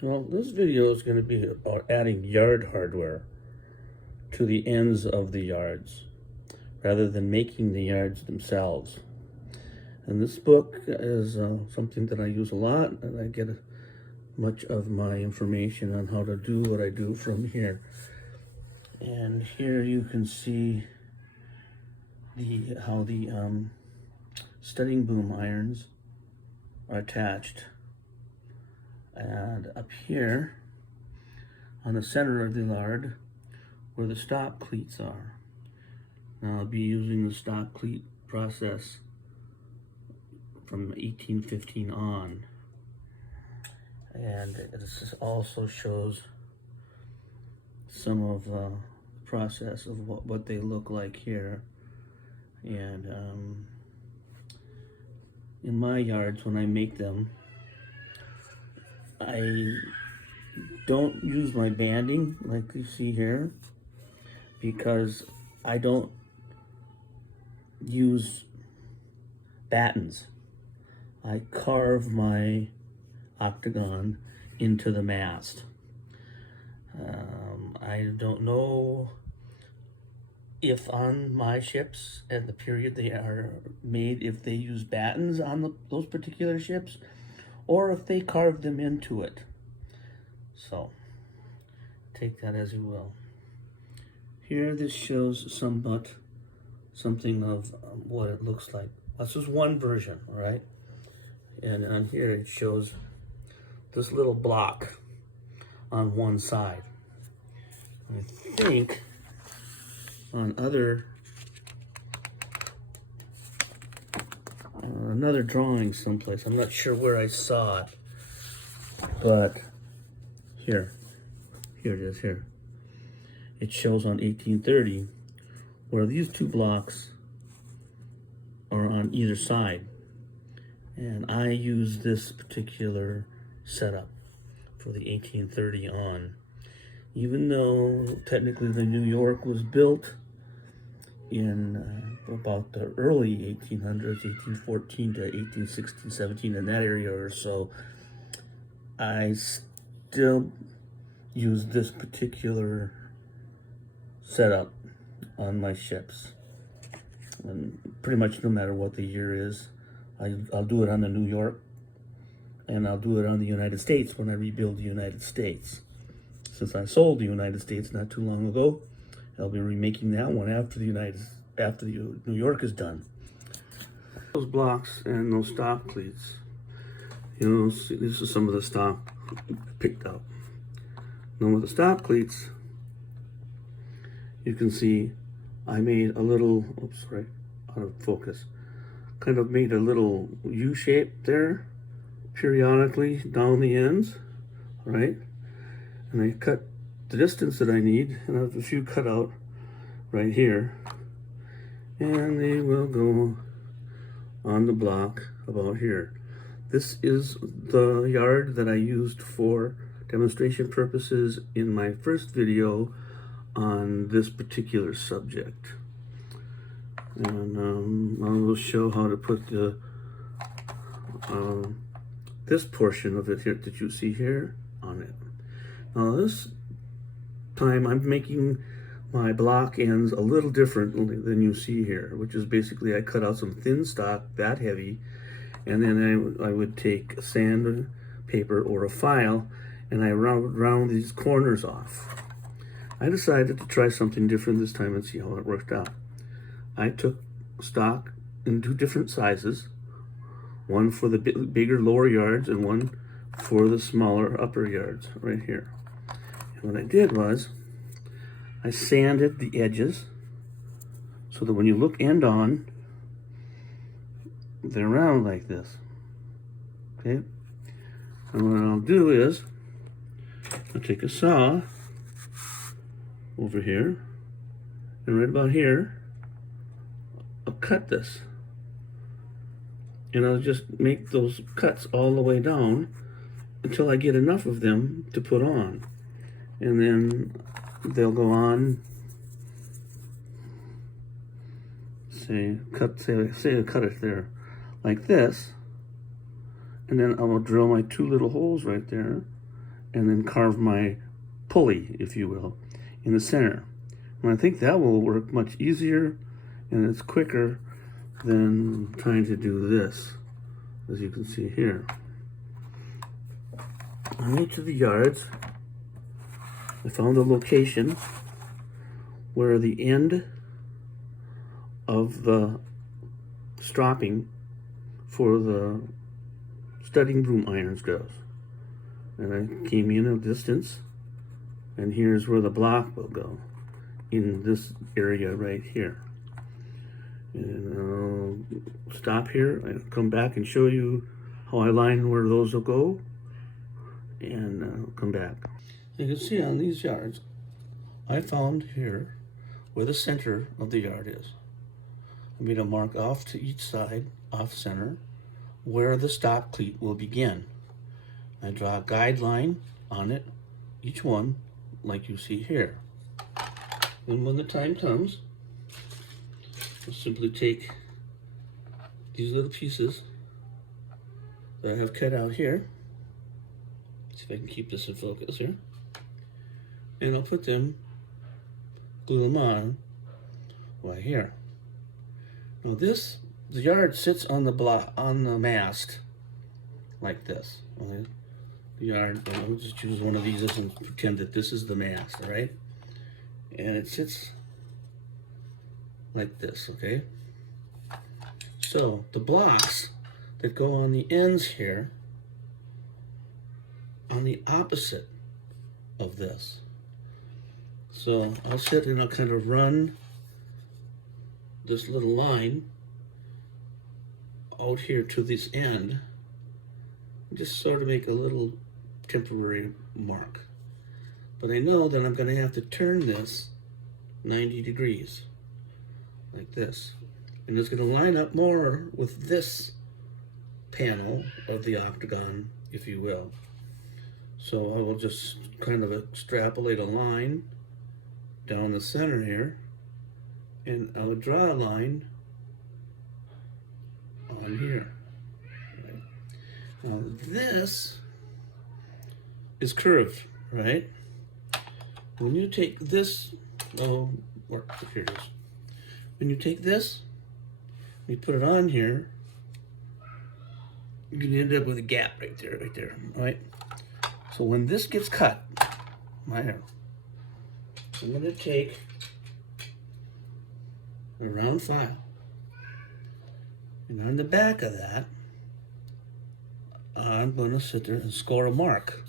Well, this video is going to be about adding yard hardware to the ends of the yards rather than making the yards themselves. And this book is something that I use a lot, and I get much of my information on how to do what I do from here. And here you can see how the studding boom irons are attached. And up here on the center of the yard where the stock cleats are. Now I'll be using the stock cleat process from 1815 on. And this also shows some of the process of what they look like here. And in my yards, when I make them, I don't use my banding like you see here because I don't use battens. I carve my octagon into the mast. I don't know if on my ships at the period they are made, if they use battens on those particular ships, or if they carve them into it. So take that as you will. Here this shows something of what it looks like. This is one version, all right? And on here it shows this little block on one side. I think on another drawing someplace, I'm not sure where I saw it, but here it is here. It shows on 1830 where these two blocks are on either side. And I use this particular setup for the 1830 on. Even though technically the New York was built in about the early 1800s, 1814 to 1816, 17, in that area or so, I still use this particular setup on my ships. And pretty much no matter what the year is, I'll do it on the New York, and I'll do it on the United States when I rebuild the United States. Since I sold the United States not too long ago, I'll be remaking that one after the New York is done. Those blocks and those stock cleats, you know, see, this is some of the stock picked out. Now with the stock cleats, you can see I made a little, oops, sorry, out of focus. Kind of made a little U shape there, periodically down the ends, right? And I cut the distance that I need, and I have a few cut out right here. And they will go on the block about here. This is the yard that I used for demonstration purposes in my first video on this particular subject. And I will show how to put the this portion of it here that you see here on it. Now this time I'm making my block ends a little differently than you see here, which is basically I cut out some thin stock that heavy, and then I would take sandpaper or a file and I round these corners off. I decided to try something different this time and see how it worked out. I took stock in two different sizes, one for the bigger lower yards and one for the smaller upper yards right here. And what I did was I sanded the edges so that when you look end on, they're round like this, okay? And what I'll do is I'll take a saw over here, and right about here, I'll cut this. And I'll just make those cuts all the way down until I get enough of them to put on. And then they'll go on, say I cut it there like this, and then I will drill my two little holes right there, and then carve my pulley, if you will, in the center. And I think that will work much easier and it's quicker than trying to do this, as you can see here. On each of the yards, I found a location where the end of the stropping for the studding broom irons goes. And I came in a distance, and here's where the block will go, in this area right here. And I'll stop here and come back and show you how I line where those will go, and I'll come back. You can see on these yards, I found here where the center of the yard is. I made a mark off to each side, off center, where the stop cleat will begin. I draw a guideline on it, each one, like you see here. And when the time comes, I'll simply take these little pieces that I have cut out here. See if I can keep this in focus here. And I'll put them, glue them on right here. Now the yard sits on the mast like this. Okay? The yard, I'll just choose one of these and pretend that this is the mast, all right? And it sits like this, okay? So the blocks that go on the ends here, on the opposite of this. So I'll sit and I'll kind of run this little line out here to this end, just sort of make a little temporary mark. But I know that I'm going to have to turn this 90 degrees, like this. And it's going to line up more with this panel of the octagon, if you will. So I will just kind of extrapolate a line down the center here, and I would draw a line on here. Right. Now this is curved, right? When you take this, here it is. When you take this, you put it on here, you can end up with a gap right there, all right? So when this gets cut, I'm going to take a round file, and on the back of that, I'm going to sit there and score a mark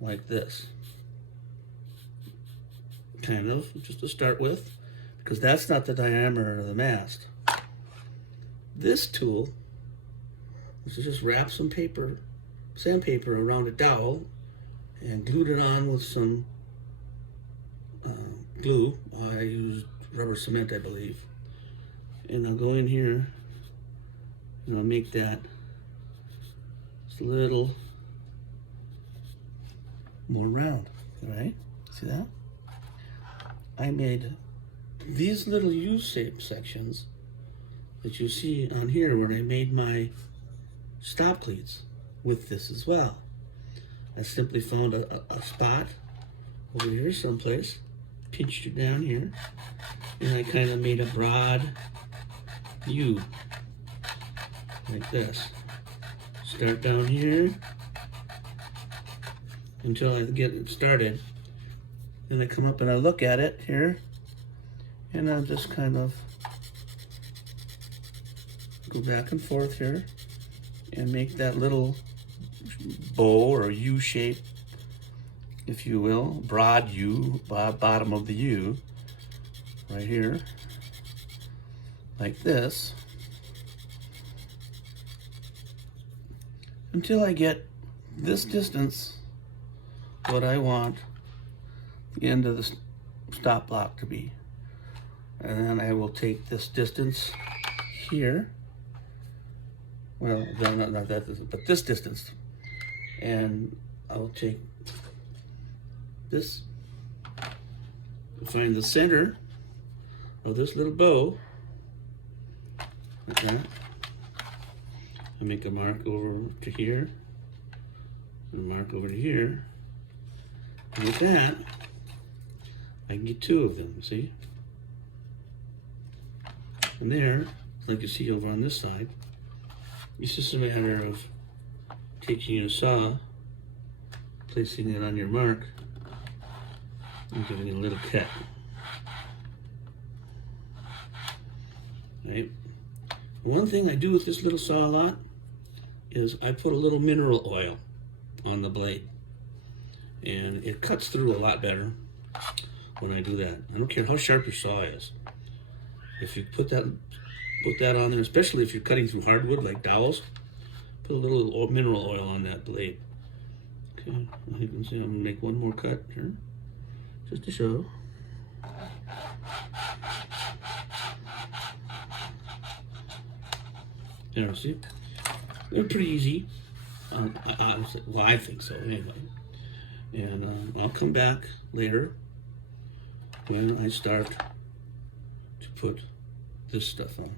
like this. Kind of, just to start with, because that's not the diameter of the mast. This tool is to just wrap some sandpaper around a dowel and glued it on with some glue. I used rubber cement, I believe. And I'll go in here and I'll make that just a little more round, all right? See that? I made these little U-shaped sections that you see on here where I made my stop cleats with this as well. I simply found a spot over here someplace, pinched it down here, and I kind of made a broad U like this. Start down here until I get it started. Then I come up and I look at it here, and I'll just kind of go back and forth here and make that little bow or U shape, if you will, broad U, bottom of the U, right here, like this, until I get this distance, what I want the end of the stop block to be. And then I will take this distance here, well, not that distance, but this distance, and I'll take this, find the center of this little bow, like that. I make a mark over to here, And mark over to here. And with that, I can get 2 of them, see? And there, like you see over on this side, it's just a matter of taking your saw, placing it on your mark, and giving it a little cut. Right? One thing I do with this little saw a lot is I put a little mineral oil on the blade, and it cuts through a lot better when I do that. I don't care how sharp your saw is. If you put that on there, especially if you're cutting through hardwood like dowels, put a little mineral oil on that blade. Okay, well, you can see I'm gonna make one more cut here, just to show. There, see? They're pretty easy. Well, I think so, anyway. And I'll come back later when I start to put this stuff on.